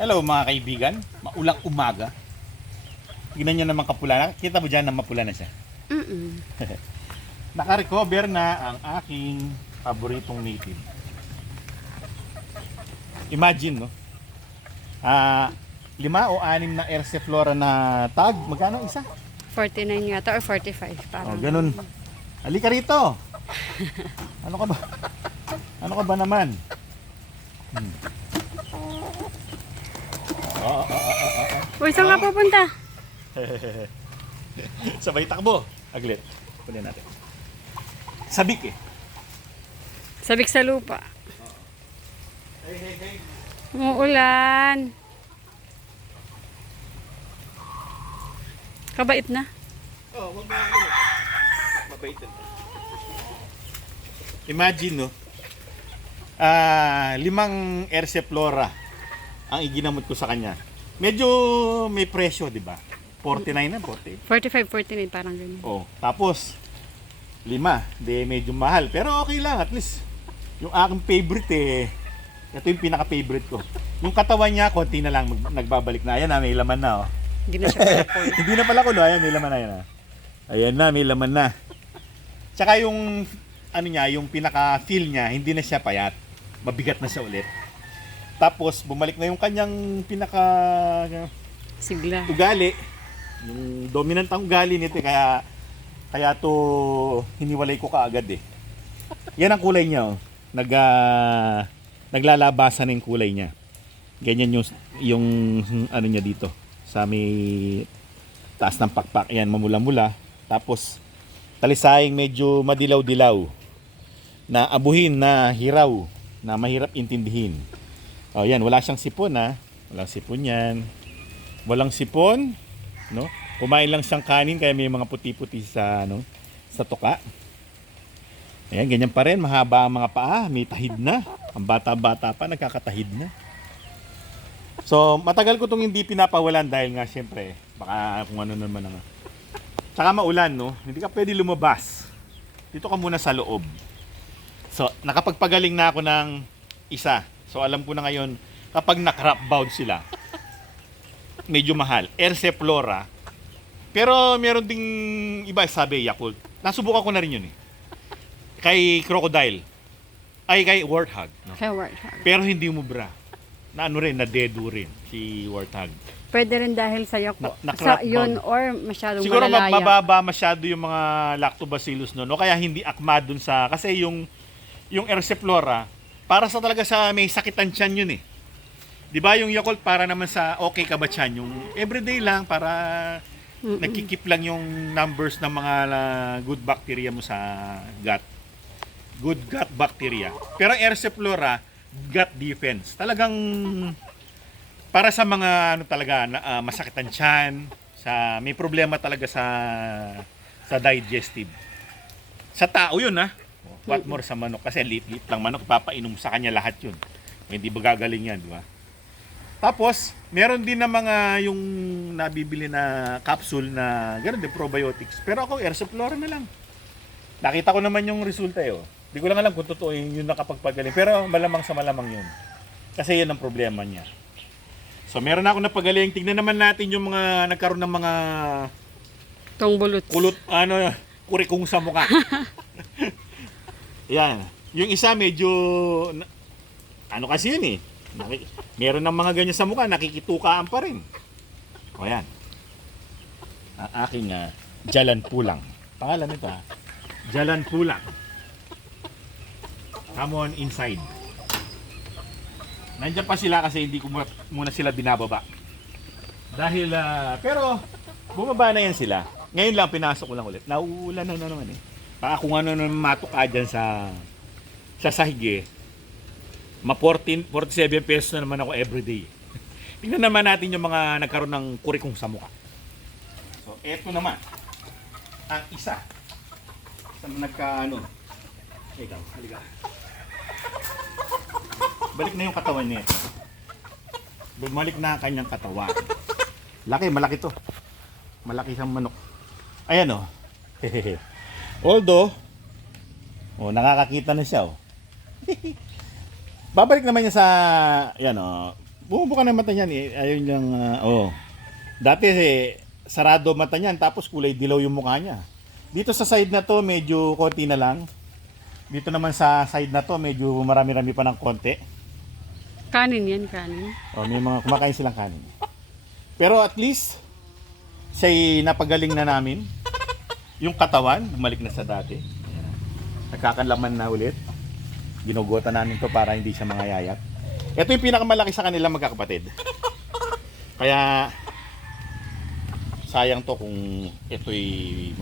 Hello mga kaibigan, maulang umaga. Tignan nyo naman kapula. Kita mo dyan na mapula na siya. Naka-recover na ang aking paboritong native. Imagine, no? 5 o 6 na Erseflora na tag. Magkano isa? 49 yata or 45 parang. Ganun. Halika rito. Ano ka ba? Ano ka ba naman? Uy, saan ka pupunta? Sabay takbo. Aglit. Kunin natin. Sabik eh. Sabik sa lupa. Hey. Umuulan. Kabait na. Oh, wag na. Mabait din. Imagine, no? 5 Erseflora ang iginamot ko sa kanya. Medyo may presyo, di ba? 49 na, 40. 45, 49 parang ganyan. Oh, tapos 5, di medyo mahal. Pero okay lang, at least yung aking favorite ito yung pinaka-favorite ko. Yung katawan niya, konti na lang nagbabalik na. Ayan na, may laman na, oh. Hindi na siya pala. Hindi na pala ko, no? Ayan, may laman na yan, ah. Ayan na, may laman na. Tsaka yung ano niya, yung pinaka-feel niya, hindi na siya payat. Mabigat na siya ulit. Tapos bumalik na yung kanyang pinaka Sigla. ugali. Yung dominant ang ugali nito, kaya to hiniwalay ko kaagad eh. Yan ang kulay niya, oh. Naglalabasan na yung kulay niya. Ganyan yung ano niya dito sa may taas ng pakpak. Yan, mamula-mula. Tapos talisaying medyo madilaw-dilaw na abuhin, na hiraw, na mahirap intindihin. Oh, yan, wala siyang sipon, ha. Walang sipon yan. Walang sipon, no? Kumain lang siyang kanin kaya may mga puti-puti sa sa tuka. Ayan, ganyan pa rin, mahaba ang mga paa, may tahid na. Ang bata-bata pa nagkakatahid na. So, matagal ko tong hindi pinapawalan dahil nga syempre, baka kung ano naman ang tsaka maulan, no? Hindi ka pwede lumabas. Dito ka muna sa loob. So, nakapagpagaling na ako ng isa. So, alam ko na ngayon, kapag na-crop bound sila, medyo mahal. Erseflora. Pero meron ding iba, sabi, Yakult. Nasubukan ko na rin yun eh. Kay Crocodile. Ay, kay Warthog. No? Kaya warthog. Pero hindi umubra. Na ano rin, na-dedo rin si Warthog. Pwede rin dahil sa Na-crop yun bound. or masyadong Siguro malalaya. mababa masyado yung mga lactobacillus no, kaya hindi akma dun sa kasi yung Erseflora para sa talaga sa may sakitan tiyan yun eh. 'Di ba yung Yakult para naman sa okay ka ba tiyan, yung everyday lang para nagkikip lang yung numbers ng mga good bacteria mo sa gut. Good gut bacteria. Pero ang Erseflora gut defense. Talagang para sa mga ano talaga masakit ang tiyan, sa may problema talaga sa digestive. Sa tao 'yun ha. What more sa manok kasi lit-lit lang manok, papainom sa kanya lahat 'yun. Hindi ba gagaling 'yan, di ba? Tapos, meron din na mga yung nabibili na capsule na ganoon din probiotics. Pero ako Erseflora na lang. Nakita ko naman yung resulta oh. Hindi ko lang alam kung totoo yung nakapagpagaling, pero malamang sa malamang 'yun. Kasi 'yan ang problema niya. So meron na ako napagaling. Tingnan naman natin yung mga nagkaroon ng mga Tong bulot. kurikong sa mukha. Yan. Yung isa medyo ano kasi yun eh. Meron ng mga ganyan sa mukha, nakikitukaan pa rin. O yan. Ang aking Jalan Pulang. Pangalan nito ha. Jalan Pulang. Come on inside. Nandiyan pa sila kasi hindi ko muna sila binababa. Dahil, pero bumaba na yan sila. Ngayon lang pinasok ko lang ulit. Nauulan na naman eh. Baka kung ano naman matuka dyan sa sahig eh. 47 pesos na naman ako everyday. Tingnan naman natin yung mga nagkaroon ng kurikong sa mukha. So, eto naman. Ang isa. Sa nagka-ano. Ikaw, halika. Balik na yung katawan niya. Bumalik na ang kanyang katawan. Malaki to. Malaki siyang manok. Ayan oh. Although, nakakakita na siya oh. Babalik naman niya sa, yan oh, bumubuka na mata niyan eh. Ayun yung, Dati sarado mata niyan, tapos kulay dilaw yung mukha niya. Dito sa side na to, medyo konti na lang. Dito naman sa side na to, medyo marami-rami pa ng konti. Kanin yan, kanin. May mga kumakain silang kanin. Pero at least, siya'y napagaling na namin. Yung katawan, bumalik na sa dati. Ayan. Nagkakanlaman na ulit. Ginugutan namin to para hindi siya mangayayat. Ito yung pinakamalaki sa kanila magkakapatid. Kaya, sayang to kung ito'y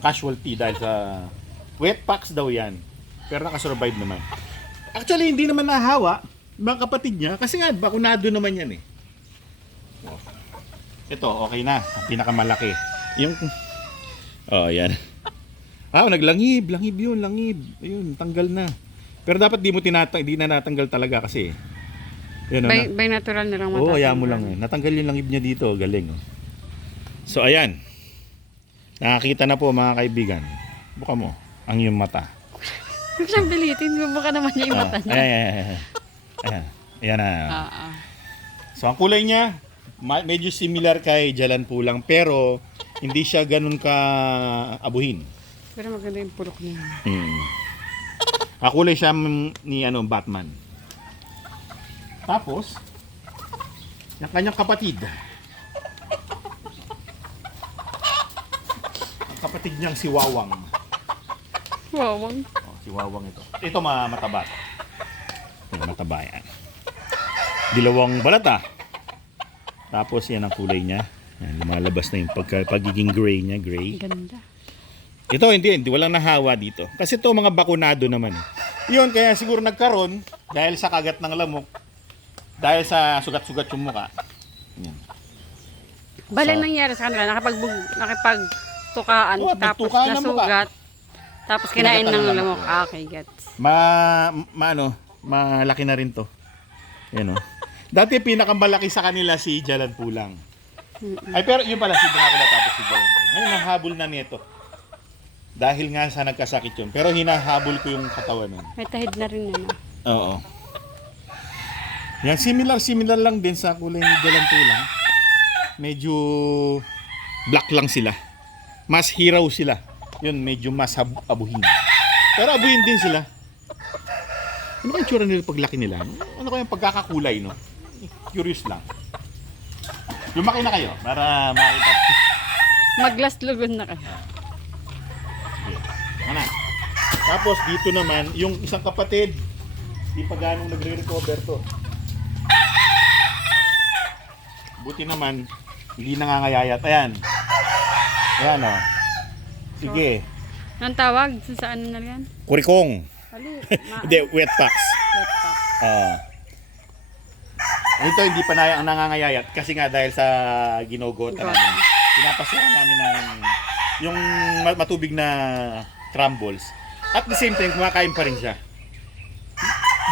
casualty dahil sa wet packs daw yan. Pero nakasurvive naman. Actually, hindi naman nahawa mga kapatid niya kasi nga, bakunado naman yan eh. Ito, okay na. Ang pinakamalaki. Yung, yan. Naglangib. Langib yun, langib. Ayun, tanggal na. Pero dapat di na natanggal talaga kasi. Yun, By natural na lang matatanggal. Ayaw mo lang eh. Natanggal yung langib niya dito. Galing. Oh. So, ayan. Nakakita na po mga kaibigan. Buka mo ang iyong mata. Huwag siyang pilitin. Bubuka naman niya yung mata niya. Ayan na. So, ang kulay niya, medyo similar kay Jalan Pulang. Pero, hindi siya ganun ka abuhin. Pero maganda yung pulok niya. Kulay siya ni Batman. Tapos, yung kanyang kapatid. Ang kapatid niyang si Wawang. Wawang. Si Wawang ito. Ito mataba. Mataba yan. Dilawang balata. Tapos yan ang kulay niya. Yan, lumalabas na yung pagiging gray niya. Gray. Ganda. Ito hindi. Walang nahawa dito. Kasi ito mga bakunado naman. Yun, kaya siguro nagkaroon dahil sa kagat ng lamok. Dahil sa sugat-sugat yung muka. Yan. Bale nangyari sa kanila, nakipagtukaan, tapos nagtukaan ng nasugat, tapos kinain ng lamok. Okay, gets. Malaki na rin to. Yan o. Dati pinakamalaki sa kanila si Jalan Pulang. Ay pero yun pala si Dracula tapos si Jalan Pulang. Ngayon nahabol na nito. Dahil nga sa nagkasakit yun. Pero hinahabol ko yung katawan nun. May tahid na rin yan. Oo. Yan, similar lang din sa kulay ni Jalan Pulang. Medyo black lang sila. Mas hiraw sila. Yun, medyo mas abuhin. Pero abuhin din sila. Ano kaya tsura nila paglaki nila? Ano kaya pagkakakulay, no? Curious lang. Lumaki na kayo para makita. Mag-last lugon na kayo. Ano? Tapos dito naman, yung isang kapatid, di pa ganong nagre-recover to. Buti naman, hindi nangangayayat. Ayan. Ayan o. Sige. Anong tawag? Saan na yan? Kurikong. Ali. Hindi, wet packs. Wet pack. Ito hindi pa nangangayayat kasi nga dahil sa ginogota namin. Pinapasukan namin ng yung matubig na crumbles. At the same time, kumakain pa rin siya.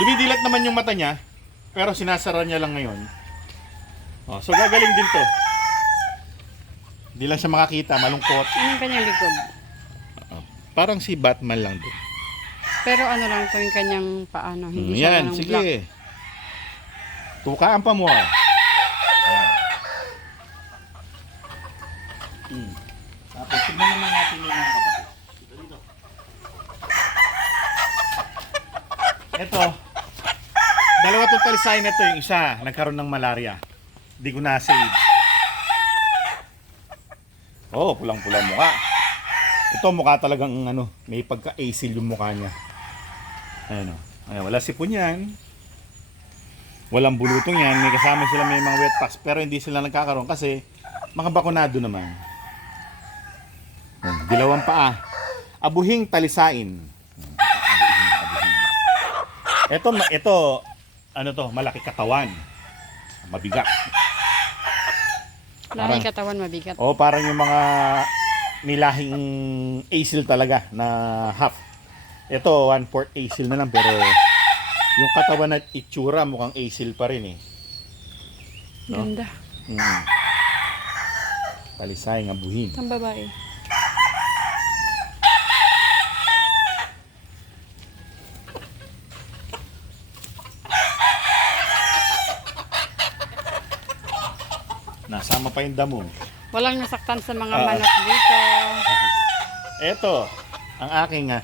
Dumidilat naman yung mata niya, pero sinasara niya lang ngayon. So gagaling din to. Hindi lang siya makakita, malungkot. Anong kanyang likod? Parang si Batman lang din. Pero ano lang ito yung kanyang paano, hindi siya Yan, ganong sige. black. Tukaan pa mo. Ayan. Tapos tignan naman natin yung mga kapatid. Dito. Ito. Dalawa itong talisayan na ito. Yung isa, nagkaroon ng malaria. Hindi ko na-save. Pulang-pulang mukha. Ito mukha talagang may pagka-acil yung mukha niya. Ayan o. Ayan, wala sipon yan. Walang bulutong yan. May kasama sila may mga wet packs. Pero hindi sila nagkakaroon kasi mga bakunado naman. Ayan, dilawang paa. Abuhing talisain. Abuhing. Ito, malaki katawan. Mabigat. Lahing katawan mabigat. Parang yung mga nilahing acil talaga na half. Ito, 1/4 acil na lang pero yung katawan at itsura mukhang acil pa rin eh. No? Ganda. Talisay, abuhin. Ang babae. pa yung damo. Walang nasaktan sa mga Ah. manok dito. Eto, ang aking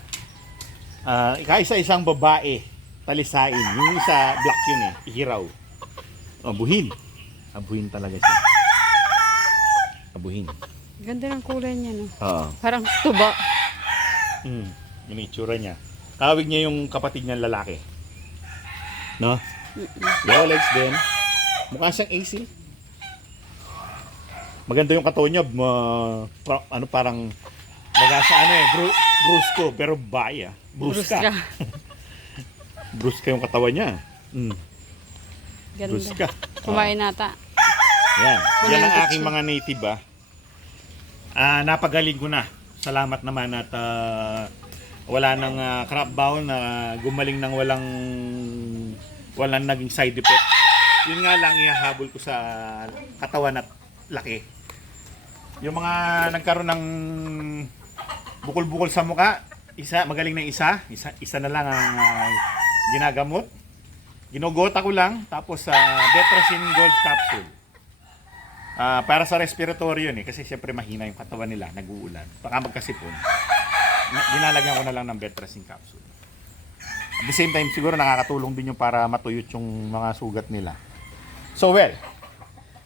kaisa-isang babae, talisain. Yung isa, black yun eh, ihiraw. Abuhin. Abuhin talaga siya. Abuhin. Ganda ng kulay niya, no? Oo. Parang tuba. Yung itsura niya. Kawig niya yung kapatid niyang lalaki. No? Yellow legs din. Mukha siyang AC. Maganda yung katawan niya. Parang baga sa brusco. Pero babae Bruska. Bruska yung katawan niya. Ganda. Bruska. Kumain nata. Yan. Wala Yan ang yung aking mga native napagaling ko na. Salamat naman at wala nang crop bound na gumaling ng walang naging side effect. Yun nga lang ihahabol ko sa katawan at laki. Yung mga nagkaroon ng bukol-bukol sa muka, magaling na isa na lang ang ginagamot. Ginugota ko lang tapos Betracin Gold Capsule. Para sa respiratory yun kasi siyempre mahina yung katawan nila, nag-uulan. Baka magkasipon. Ginalagyan ko na lang ng Betracin Capsule. At the same time, siguro nakakatulong din yung para matuyot yung mga sugat nila. So well,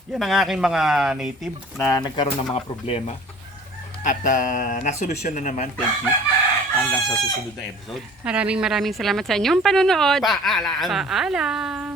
yan ang aking mga native na nagkaroon ng mga problema. At nasolusyon na naman, thank you. Hanggang sa susunod na episode. Maraming salamat sa inyong panonood. Paalam! Paalam!